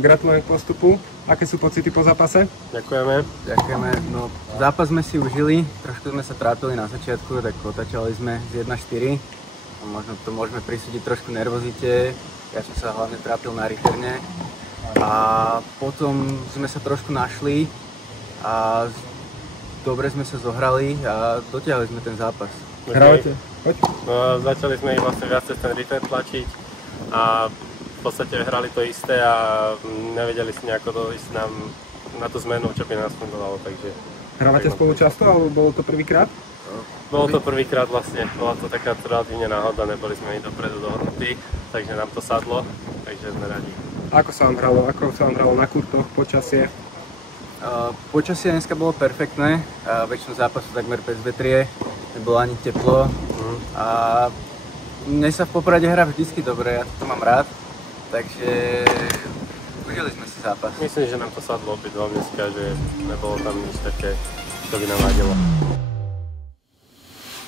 Gratulujem k postupu. Aké sú pocity po zápase? Ďakujeme. Ďakujeme. No, zápas sme si užili, trošku sme sa trápili na začiatku, tak otačali sme z 1-4. Možno to môžeme prisúdiť trošku nervozite. Ja som sa hlavne trápil na reterne. A potom sme sa trošku našli a dobre sme sa zohrali a dotiahli sme ten zápas. Hrávate? Poď. No, začali sme ich vlastne viac cez ten return tlačiť a v podstate hrali to isté a nevedeli si nejako dojsť nám na tú zmenu, čo by nás fungovalo, takže... Hrávate spolu často, alebo bolo to prvýkrát? Bolo to prvýkrát vlastne, bola to taká relatívne náhoda, neboli sme ani dopredu dohodnutí, takže nám to sadlo, takže sme radi. Ako sa vám hralo na kurtoch, počasie? Počasie dneska bolo perfektné, väčšinu zápasu takmer bez vetrie, nebolo ani teplo a mne sa v Poprade hrá vždycky dobre, ja to mám rád, takže užili sme si zápas. Myslím, že nám to sadlo obidvom dneska, že nebolo tam nič také, čo by nám vadilo.